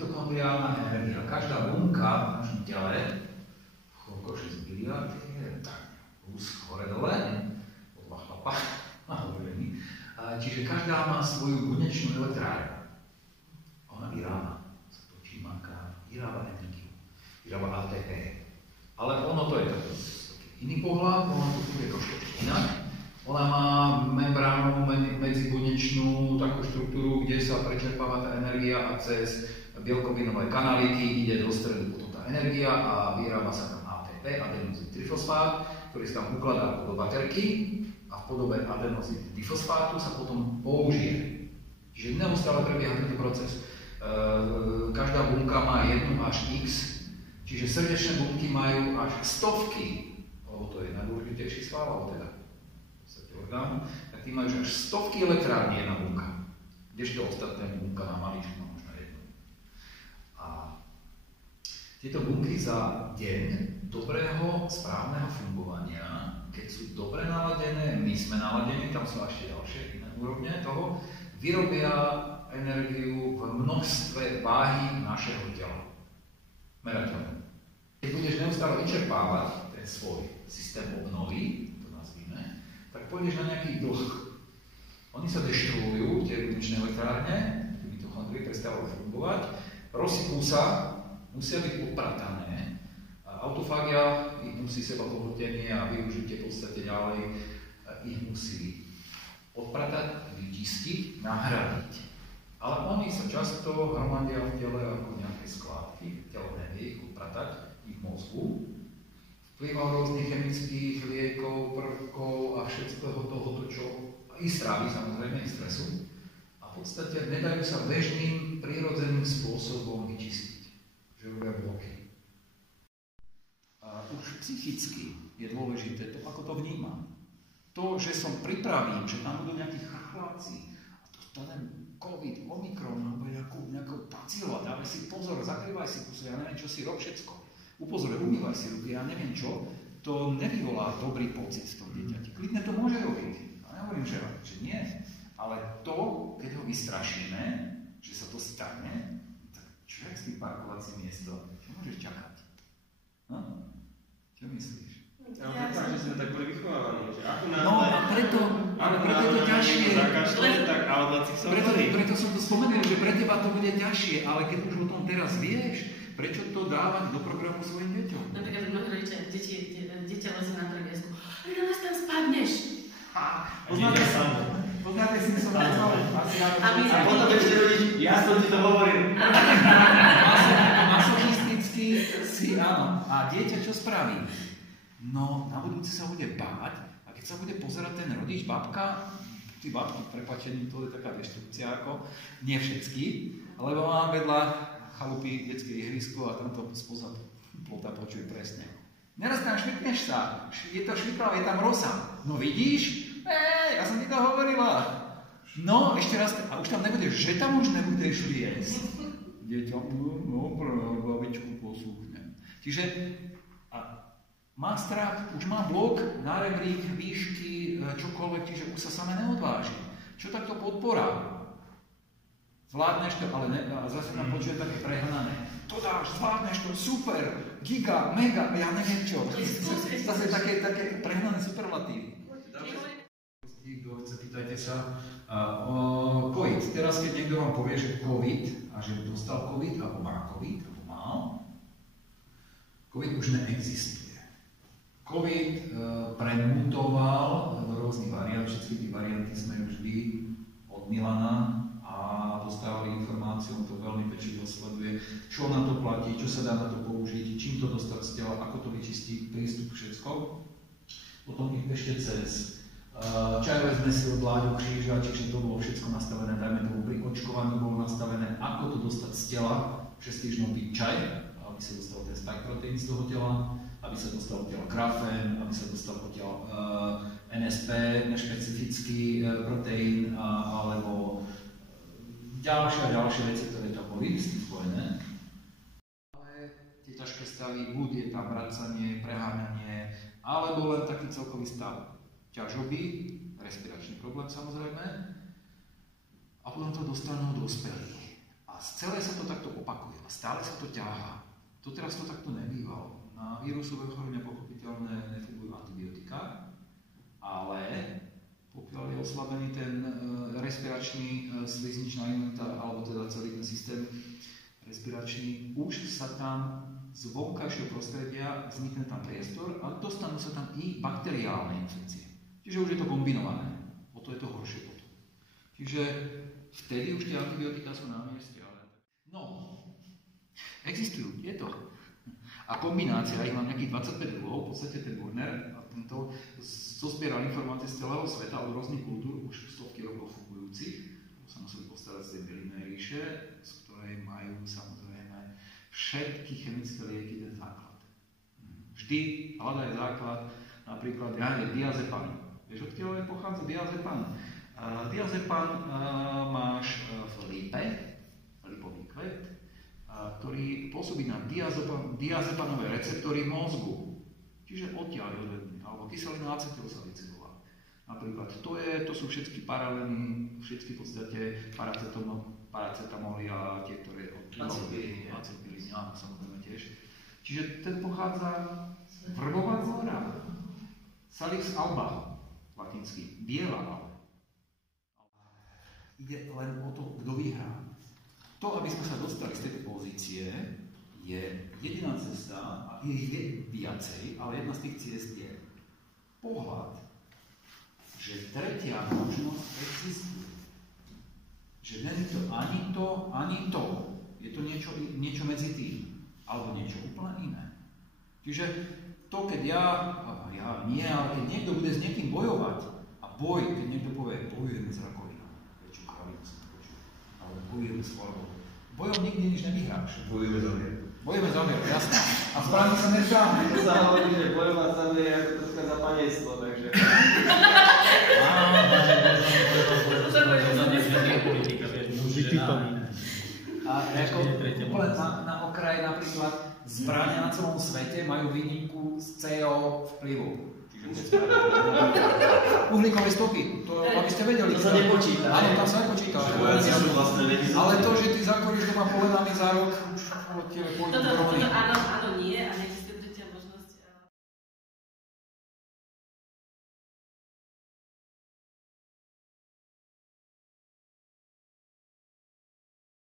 mitochondriálna energia. Každá bunka v našom tele, koľko 6 miliard, tak plus hore-dole, podľa chlapa, čiže každá má svoju bunečnú elektrárnu. Ona vyrába, sa točí, maká, vyrába energiu, vyrába ATP. Ale ono to je taký iný pohľad, ono to bude trošku inak. Ona má membránu medzibunečnú takú štruktúru, kde sa prečerpáva tá energia a cez bielkovinové kanáliky ide do stredu potom tá energia a vyrába sa tam ATP, adenozín trifosfát, ktorý sa tam ukladá do baterky a v podobe adenozín difosfátu sa potom použije. Čiže neustále prebieha tento proces. Každá bunka má 1 až x, čiže srdečné bunky majú až stovky, lebo to je najdôležitejší sval, alebo teda orgánu, tak tí majú až stovky elektrární jedna bunka, kdežto ostatné bunka má maličku, možno jednu. A tieto bunky za deň dobrého, správneho fungovania, keď sú dobre naladené, my sme naladení, tam sú ešte ďalšie iné úrovne toho, vyrobia energiu v množstve váhy našeho tela. Merateľné. Keď budeš neustále vyčerpávať ten svoj systém obnovy, tak pôjdeš na nejaký dlh. Oni sa deštruujú, tie bunečné elektrárne, tie mitochondrie prestávajú fungovať, rozsypú sa, musia byť upratané. Autofágia ich musí seba pohltenie a využitie v podstate ďalej ich musí odpratať, vyčistiť, nahradiť. Ale oni sa často hromadia v tele ako nejaké skládky, telo nevie ich odpratať, ich mozgu, vplyvom rôznych chemických liekov, prvkov a všetkého tohoto, čo i stravy, samozrejme, i stresu. A v podstate nedajú sa bežným, prírodzeným spôsobom vyčistiť. Že robia bloky. A už psychicky je dôležité to, ako to vnímam. To, že som pripravím, že tam budú nejakí chlapci, a to ten COVID, Omikron, alebo nejakú bacilu, a dávaj si pozor, zakrývaj si pusu, ja neviem, čo si rob všetko. Upozor, umývaj si ruky, ja neviem čo, to nevyvolá dobrý pocit v tom dieťati. Klidne to môže robiť. Ja nehovorím, že nie. Ale to, keď ho vystrašíme, že sa to stane, tak čo je s tým parkovacím miesto? Čo môžeš čakať? No? Čo myslíš? Ale tak, že sme tak boli vychovávaní, že ako náhle... No a preto je to ťažšie. Preto som to spomenul, že pre teba to bude ťažšie, ale keď už o tom teraz vieš, prečo to dávať do programu svojim deťom? Napríklad mnohí rodičia, dieťa lezú na trviesku. Ale na nás tam spadneš. Poznáte si, som nazval? A potom ešte rodič, ja som ti to hovoril. Masochisticky si, áno. A dieťa čo spraví? No, na budúce sa bude báť a keď sa bude pozerať ten rodič, babka, tí babky, prepáčením, to je taká deštrukcia ako, nie všetky, lebo mám vedľa chalupy detské ihrisko a tamto spoza plota počuje presne. Neraz tam švitneš sa, je to šviklavé, je tam rosa. No vidíš? Ja som ti to hovorila. No, ešte raz, a už tam nebudeš, že tam už nebudeš liesť. Dieťa, no, babičku posúchnem. Čiže má strach, už má blok, nárebrík, výšky, čokoľvek, čiže už sa samé neodváži. Čo takto podpora? Zvládneš to, ale ne, zase tam počuje také prehnané. To dáš, zvládneš to, super, giga, mega, ja neviem čo. Zase také prehnané superlatívy. Kto chce, pýtajte sa. COVID. Teraz, keď niekto vám povie, že COVID, a že dostal COVID, alebo má COVID, alebo mal, COVID už neexistuje. COVID premutoval do rôznych variant, všetky tie varianty sme vždy od Milana a dostávali informáciu, on to veľmi pečlivo sleduje, čo na to platí, čo sa dá na to použiť, čím to dostať z tela, ako to vyčistiť, prístup všetko. Potom ich ešte cez čajové zmesi od Láďu Kríža, čiže to bolo všetko nastavené, dajme tomu pri očkovaní bolo nastavené, ako to dostať z tela, 6 týždňov piť čaj, aby sa dostal ten spike proteín z toho tela, aby sa dostal do tela grafén, aby sa dostal do tela NSP, nešpecifický proteín, alebo ďalšie veci, ktoré tam boli s tým spojené. Ale tie ťažké stavy, buď je tam vracanie, preháňanie, alebo len taký celkový stav ťažoby, respiračný problém samozrejme, a potom to dostanú dospelí. A celé sa to takto opakuje a stále sa to ťahá. Doteraz to takto nebývalo. Na vírusové ochorenia pochopiteľne nefungujú antibiotika, ale pokiaľ je oslabený ten respiračný slizničná imunita, alebo teda celý ten systém respiračný, už sa tam z vonkajšieho prostredia vznikne tam priestor a dostanú sa tam i bakteriálne infekcie. Čiže už je to kombinované. O to je to horšie potom. Čiže vtedy už tie antibiotika sú na mieste. No, existujú tieto. A kombinácia, ich mám nejakých 25 druhov, v podstate ten Burner a tento zozbieral informácie z celého sveta od rôznych kultúr, už stovky rokov fungujúcich. Sa museli postarať z tej bylinnej ríše, z ktorej majú samozrejme všetky chemické lieky ten základ. Vždy hľadajú základ, napríklad diazepam. Vieš, odkiaľ pochádza diazepam? Diazepam máš v lípe, lipový kvet, ktorý pôsobí na diazepanové receptory mozgu. Čiže odtiaľ je odvedený, alebo kyselina acetylsalicylová. Napríklad to sú všetky paralely, všetky v podstate paracetamoly a tie, ktoré acetylíny, áno, samozrejme tiež. Čiže ten pochádza vrbová zora, Salix alba, latinsky, biela alba. Ide len o to, kto vyhrá. To, aby sme sa dostali z tejto pozície, je jediná cesta, a je viacej, ale jedna z tých ciest je pohľad, že tretia možnosť existuje. Že není to ani to. Je to niečo medzi tým, alebo niečo úplne iné. Čiže to, keď ja nie, ale keď niekto bude s niekým bojovať, a keď niekto povie, bojujeme s rakovinou, väčšiu kravinu som počul, ale bojujeme s chorobou. Bojom nikdy nič nevyhráš. Bojujeme za mier. Bojujeme za mier, jasné. A správne sa nevzdáme. To sa hovorí, že bojovať za mier je ako troška za panejstvo, takže... A ako úplne na okraji napríklad zbrania na celom svete majú výnimku z CO vplyvu. Uhlíkové stopy, to aby ste vedeli. To sa nepočíta. Áno, tam sa nepočíta. Ale to, že ty zakoríš doma polenami za rok, už tebe pôjdu Áno,